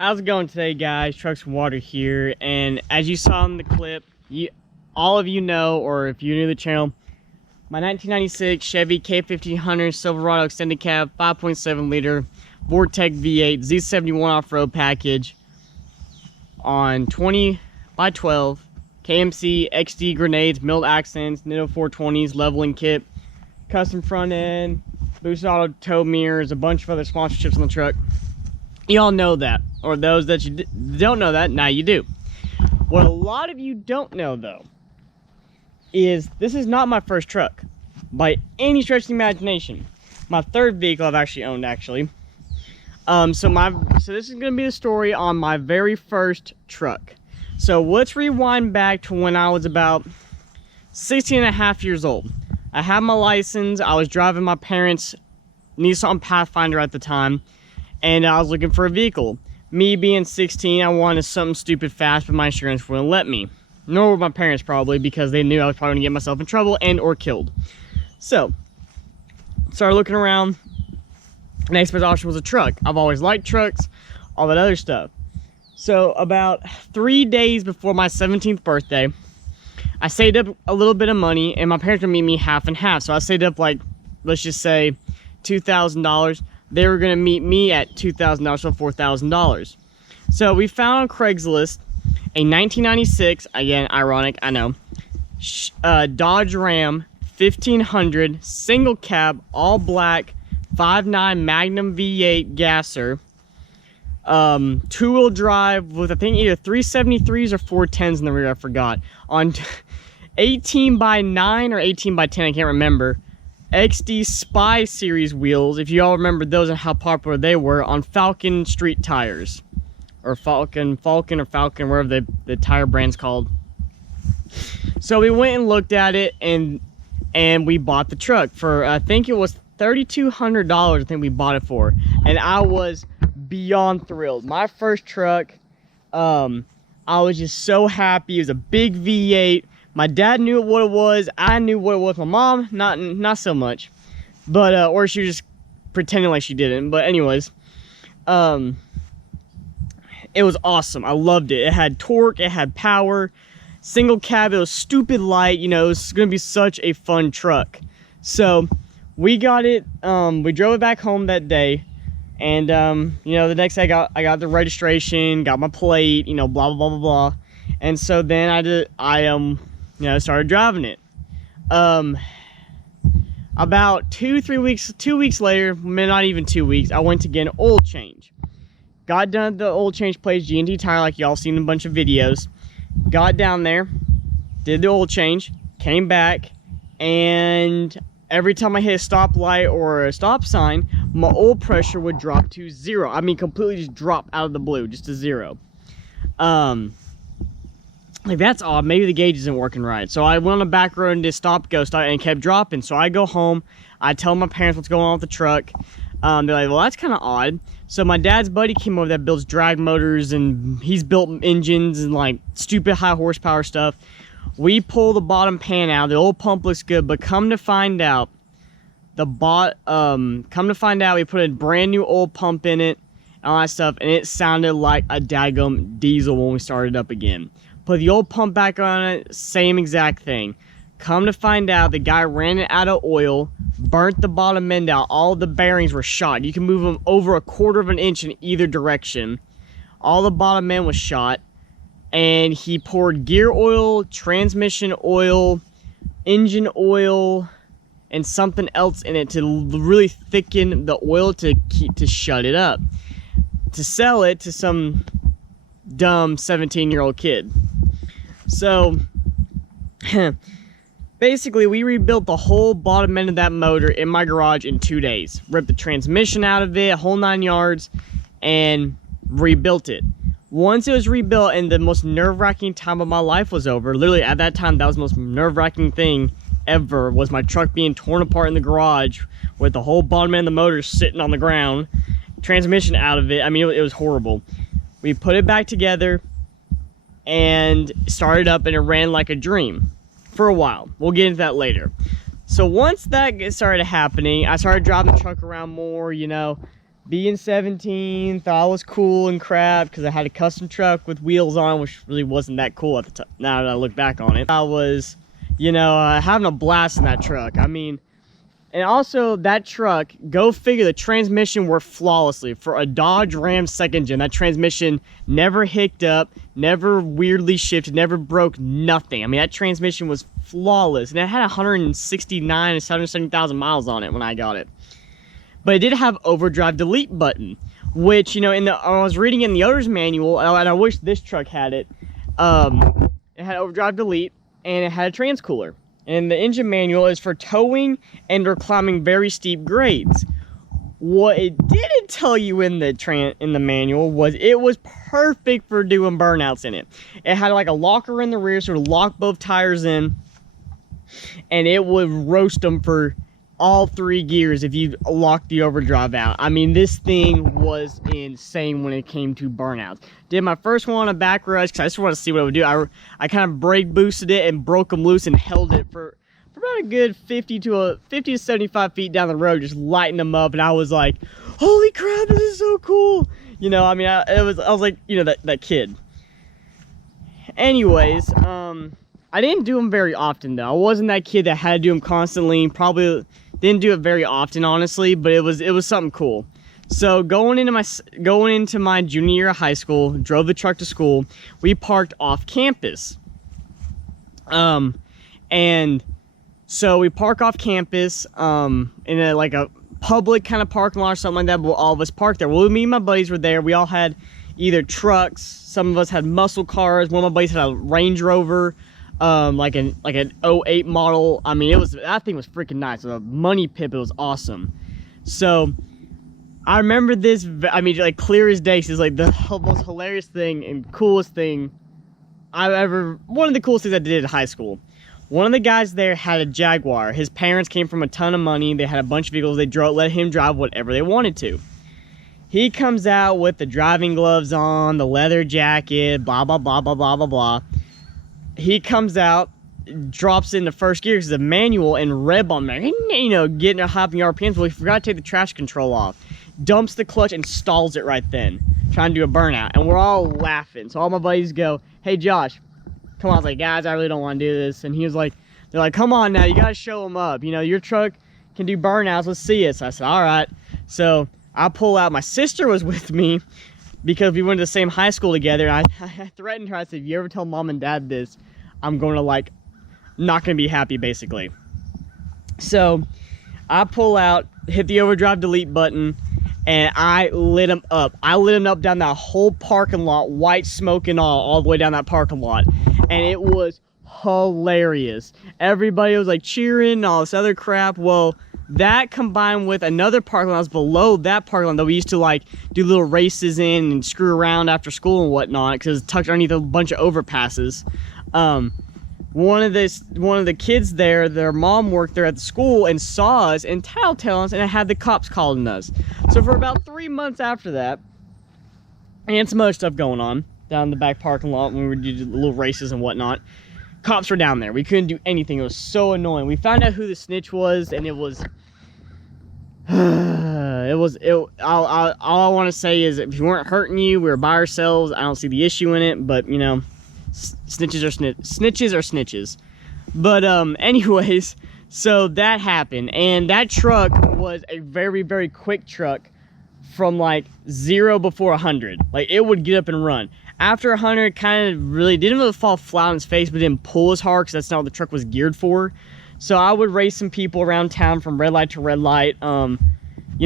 How's it going today, guys? Trucks and Water here, and as you saw in the clip, all of you know, or if you're new to the channel, my 1996 Chevy K1500 Silverado extended cab 5.7 liter Vortec V8 Z71 off-road package on 20x12 KMC XD grenades, milled accents, Nitto 420s, leveling kit, custom front end, boosted auto tow mirrors, a bunch of other sponsorships on the truck. You all know that, or those that you don't know that, now you do. What a lot of you don't know, though, is this is not my first truck by any stretch of the imagination. My third vehicle I've actually owned, actually. So this is going to be the story on my very first truck. So let's rewind back to when I was about 16 and a half years old. I had my license. I was driving my parents' Nissan Pathfinder at the time, and I was looking for a vehicle. Me being 16, I wanted something stupid fast, but my insurance wouldn't let me. Nor would my parents, probably, because they knew I was probably going to get myself in trouble and or killed. So, started looking around. Next best option was a truck. I've always liked trucks, all that other stuff. So, about 3 days before my 17th birthday, I saved up a little bit of money, and my parents would meet me half and half. So I saved up, like, let's just say $2,000. They were going to meet me at $2,000, so $4,000. So we found on Craigslist a 1996, again, ironic, I know, Dodge Ram 1500 single cab, all black, 5.9 Magnum V8 gasser, two-wheel drive with, I think, either 373s or 410s in the rear, I forgot, on 18x9 or 18x10, I can't remember. XD Spy Series wheels, if you all remember those and how popular they were, on Falcon street tires. Or Falcon, wherever the tire brand's called. So we went and looked at it, and we bought the truck for, I think it was $3,200, I think we bought it for. And I was beyond thrilled. My first truck, I was just so happy. It was a big V8. My dad knew what it was. I knew what it was. My mom, not so much, but or she was just pretending like she didn't. But anyways, it was awesome. I loved it. It had torque. It had power. Single cab. It was stupid light. You know, it was gonna be such a fun truck. So we got it. We drove it back home that day, and you know, the next day I got the registration, got my plate. You know, blah blah blah blah blah. And so then you know, started driving it. About 2 weeks later, not even 2 weeks, I went to get an oil change. Got done at the oil change place, G&T Tire, like y'all seen in a bunch of videos. Got down there, did the oil change, came back, and every time I hit a stoplight or a stop sign, my oil pressure would drop to 0. I mean, completely just drop out of the blue, just to 0. Like, that's odd. Maybe the gauge isn't working right. So I went on the back road and did stop, and kept dropping. So I go home. I tell my parents what's going on with the truck. They're like, well, that's kind of odd. So my dad's buddy came over that builds drag motors, and he's built engines and, like, stupid high horsepower stuff. We pull the bottom pan out. The old pump looks good, but come to find out, we put a brand new oil pump in it, and all that stuff, and it sounded like a daggum diesel when we started up again. Put the old pump back on it, same exact thing. Come to find out, the guy ran it out of oil, burnt the bottom end out. All the bearings were shot. You can move them over 1/4 of an inch in either direction. All the bottom end was shot. And he poured gear oil, transmission oil, engine oil, and something else in it to really thicken the oil to shut it up. To sell it to some dumb 17-year-old kid. So basically, we rebuilt the whole bottom end of that motor in my garage in 2 days. Ripped the transmission out of it, whole 9 yards, and rebuilt it. Once it was rebuilt and the most nerve-wracking time of my life was over, literally at that time, that was the most nerve-wracking thing ever, was my truck being torn apart in the garage with the whole bottom end of the motor sitting on the ground, transmission out of it. I mean, it was horrible. We put it back together and started up, and it ran like a dream for a while. We'll get into that later. So once that started happening, I started driving the truck around more, you know, being 17, thought I was cool and crap because I had a custom truck with wheels on, which really wasn't that cool at the time. Now that I look back on it, I was, you know, having a blast in that truck. I mean, and also that truck, go figure, the transmission worked flawlessly. For a Dodge Ram second gen, that transmission never hicked up, never weirdly shifted, never broke, nothing. I mean, that transmission was flawless, and it had 169 and 770,000 miles on it when I got it. But it did have overdrive delete button, which, you know, I was reading in the owner's manual, and I wish this truck had it. It had overdrive delete, and it had a transcooler. And the engine manual is for towing and or climbing very steep grades. What it didn't tell you in the manual was it was perfect for doing burnouts in it. It had like a locker in the rear, so it would lock both tires in, and it would roast them for all 3 gears if you lock the overdrive out. I mean, this thing was insane when it came to burnouts. Did my first one on a back rush because I just wanted to see what it would do. I kind of brake boosted it and broke them loose and held it for about a good 50 to 75 feet down the road, just lighting them up, and I was like, holy crap, this is so cool. You know, I mean, I was like, you know, that kid. Anyways, I didn't do them very often though. I wasn't that kid that had to do them constantly. Probably didn't do it very often, honestly, but it was something cool. So going into my junior year of high school, drove the truck to school. We parked off campus. And so we park off campus in like a public kind of parking lot or something like that, but all of us parked there. Well, me and my buddies were there. We all had either trucks, some of us had muscle cars, one of my buddies had a Range Rover, like an 08 model. I mean, that thing was freaking nice. It was a money pit. It was awesome. So I remember this, I mean, like clear as day. It's like the most hilarious thing and coolest thing one of the coolest things I did in high school. One of the guys there had a Jaguar. His parents came from a ton of money. They had a bunch of vehicles. They let him drive whatever they wanted to. He comes out with the driving gloves on, the leather jacket, blah, blah, blah, blah, blah, blah, blah. He comes out, drops in the first gear because the manual and rev on there, you know, getting a hopping RPMs. Well, he forgot to take the traction control off. Dumps the clutch and stalls it right then, trying to do a burnout. And we're all laughing. So all my buddies go, hey, Josh, come on. I was like, guys, I really don't want to do this. And he was like, they're like, come on now, you got to show them up. You know, your truck can do burnouts. Let's see it. So I said, all right. So I pull out. My sister was with me because we went to the same high school together. I threatened her. I said, if you ever tell mom and dad this, I'm going to like, not going to be happy, basically. So I pull out, hit the overdrive delete button, and I lit them up. I lit them up down that whole parking lot, white smoke and all the way down that parking lot. And it was hilarious. Everybody was like cheering and all this other crap. Well, that combined with another parking lot that was below that parking lot that we used to like do little races in and screw around after school and whatnot because it's tucked underneath a bunch of overpasses. One of the kids there, their mom worked there at the school and saw us and tattletale us, and I had the cops calling us. So for about 3 months after that, and some other stuff going on down in the back parking lot when we would do little races and whatnot, cops were down there. We couldn't do anything. It was so annoying. We found out who the snitch was, and it was all I want to say is if we weren't hurting you, we were by ourselves. I don't see the issue in it, but you know, snitches are snitches. But anyways, so that happened, and that truck was a very, very quick truck from like 0 before 100. Like it would get up and run. After 100, kind of really didn't really fall flat on its face, but didn't pull as hard because that's not what the truck was geared for. So I would race some people around town from red light to red light. You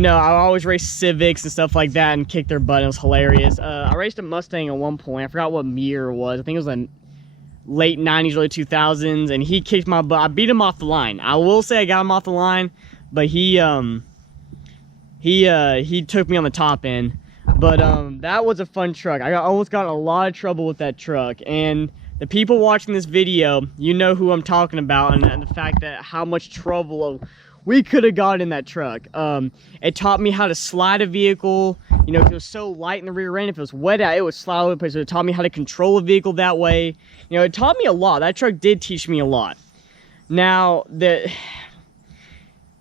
know, I always race Civics and stuff like that and kick their butt. It was hilarious. I raced a Mustang at one point. I forgot what year it was. I think it was in late 90s, early 2000s, and he kicked my butt. I beat him off the line. I will say I got him off the line, but he took me on the top end. But that was a fun truck. I almost got in a lot of trouble with that truck, and the people watching this video, you know who I'm talking about, and the fact that how much trouble we could have got in that truck. It taught me how to slide a vehicle. You know, if it was so light in the rear end, if it was wet out, it would slide all over the place. So it taught me how to control a vehicle that way. You know, it taught me a lot. That truck did teach me a lot. Now,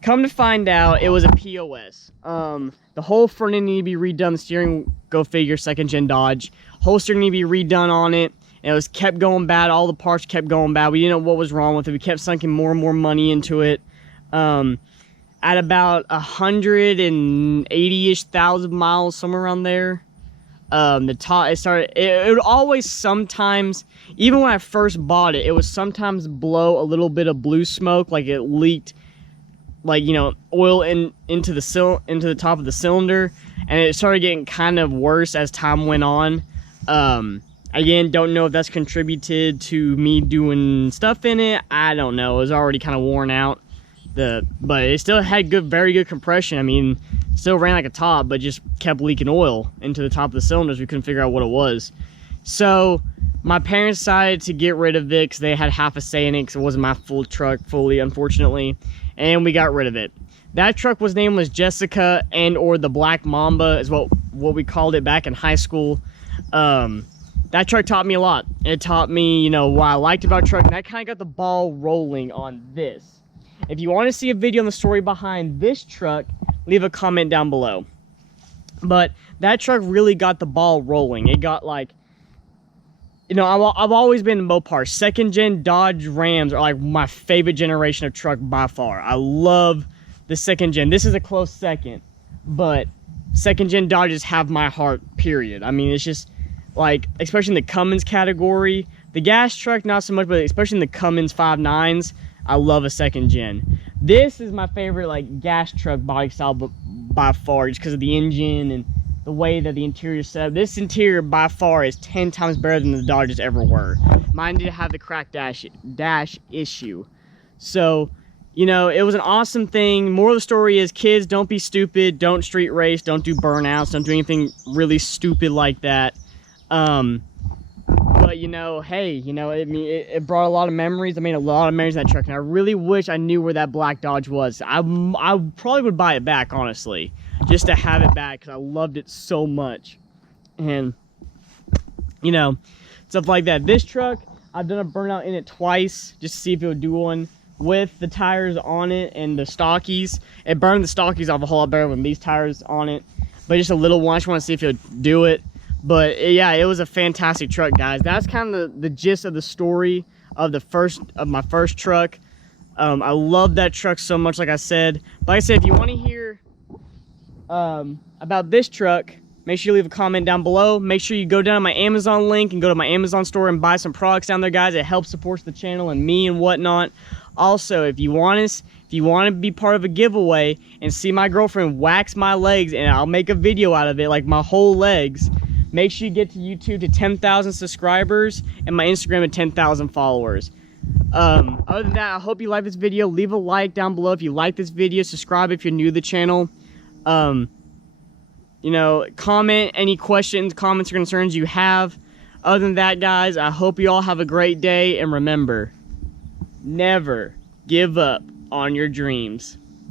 come to find out, it was a POS. The whole front end needed to be redone. The steering, go figure, second gen Dodge. Whole steering needed to be redone on it. And it was kept going bad. All the parts kept going bad. We didn't know what was wrong with it. We kept sunking more and more money into it. At about 180-ish thousand miles, somewhere around there. The top, it would always sometimes, even when I first bought it, it would sometimes blow a little bit of blue smoke, like it leaked, like, you know, oil into the top of the cylinder, and it started getting kind of worse as time went on. Again, don't know if that's contributed to me doing stuff in it. I don't know. It was already kind of worn out. But it still had very good compression. I mean, still ran like a top, but just kept leaking oil into the top of the cylinders. We couldn't figure out what it was. So my parents decided to get rid of it because they had half a say in it, because it wasn't my full truck fully, unfortunately. And we got rid of it. That truck name was Jessica, and or the Black Mamba is what we called it back in high school. That truck taught me a lot. It taught me, you know, what I liked about truck, and that kind of got the ball rolling on this. If you want to see a video on the story behind this truck, leave a comment down below. But that truck really got the ball rolling. It got, like, you know, I've always been in Mopar. Second gen Dodge Rams are like my favorite generation of truck by far. I love the second gen. This is a close second, but second gen Dodges have my heart, period. I mean, it's just like, especially in the Cummins category, the gas truck not so much, but especially in the Cummins 5.9s, I love a second gen. This is my favorite, like, gas truck body style by far, just because of the engine and the way that the interior is set up. This interior by far is 10 times better than the Dodges ever were. Mine did have the cracked dash issue. So, you know, it was an awesome thing. Moral of the story is, kids, don't be stupid, don't street race, don't do burnouts, don't do anything really stupid like that. But, you know, hey, you know, it brought a lot of memories. I made a lot of memories in that truck, and I really wish I knew where that black Dodge was. I probably would buy it back, honestly, just to have it back, because I loved it so much. And, you know, stuff like that. This truck, I've done a burnout in it twice, just to see if it would do one with the tires on it and the stockies. It burned the stockies off a whole lot better with these tires on it, but just a little one. I just want to see if it would do it. But yeah, it was a fantastic truck, guys. That's kind of the gist of the story of my first truck. I love that truck so much, like I said. Like I said, if you want to hear about this truck, make sure you leave a comment down below. Make sure you go down to my Amazon link and go to my Amazon store and buy some products down there, guys. It helps support the channel and me and whatnot. Also, if you want to be part of a giveaway and see my girlfriend wax my legs, and I'll make a video out of it, like my whole legs, make sure you get to YouTube to 10,000 subscribers and my Instagram at 10,000 followers. Other than that, I hope you like this video. Leave a like down below if you like this video. Subscribe if you're new to the channel. You know, comment any questions, comments, or concerns you have. Other than that, guys, I hope you all have a great day. And remember, never give up on your dreams.